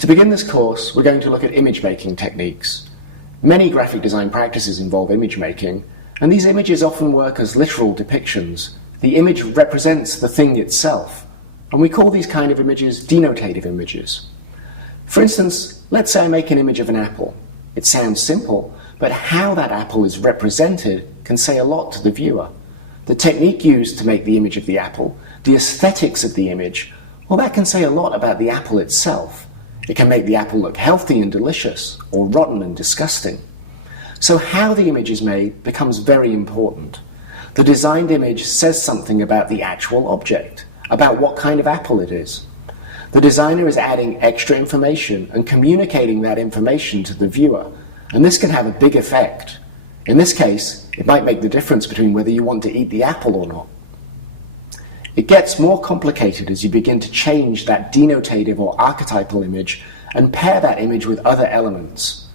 To begin this course, we're going to look at image making techniques. Many graphic design practices involve image making, and these images often work as literal depictions. The image represents the thing itself, and we call these kind of images denotative images. For instance, let's say I make an image of an apple. It sounds simple, but how that apple is represented can say a lot to the viewer. The technique used to make the image of the apple, the aesthetics of the image, well, that can say a lot about the apple itself. It can make the apple look healthy and delicious, or rotten and disgusting. So how the image is made becomes very important. The designed image says something about the actual object, about what kind of apple it is. The designer is adding extra information and communicating that information to the viewer, and this can have a big effect. In this case, it might make the difference between whether you want to eat the apple or not. It gets more complicated as you begin to change that denotative or archetypal image and pair that image with other elements.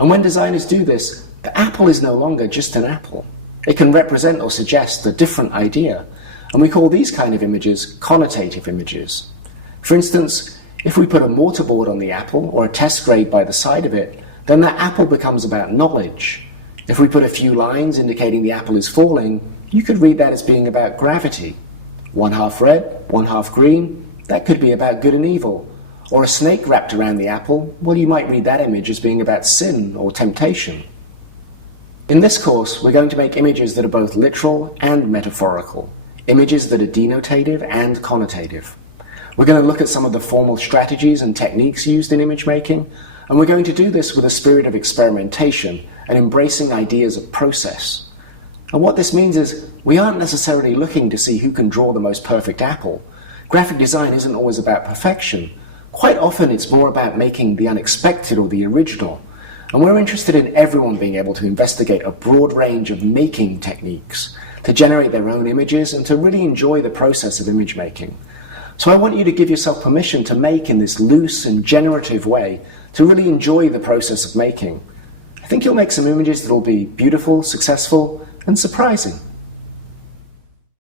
And when designers do this, the apple is no longer just an apple. It can represent or suggest a different idea, and we call these kind of images connotative images. For instance, if we put a mortarboard on the apple or a test grade by the side of it, then that apple becomes about knowledge. If we put a few lines indicating the apple is falling, you could read that as being about gravity. One half red, one half green, that could be about good and evil. Or a snake wrapped around the apple, well, you might read that image as being about sin or temptation. In this course, we're going to make images that are both literal and metaphorical, images that are denotative and connotative. We're going to look at some of the formal strategies and techniques used in image making, and we're going to do this with a spirit of experimentation and embracing ideas of process. And what this means is we aren't necessarily looking to see who can draw the most perfect apple. Graphic design isn't always about perfection. Quite often it's more about making the unexpected or the original. And we're interested in everyone being able to investigate a broad range of making techniques, to generate their own images and to really enjoy the process of image making. So I want you to give yourself permission to make in this loose and generative way, to really enjoy the process of making. I think you'll make some images that will be beautiful, successful, and surprising.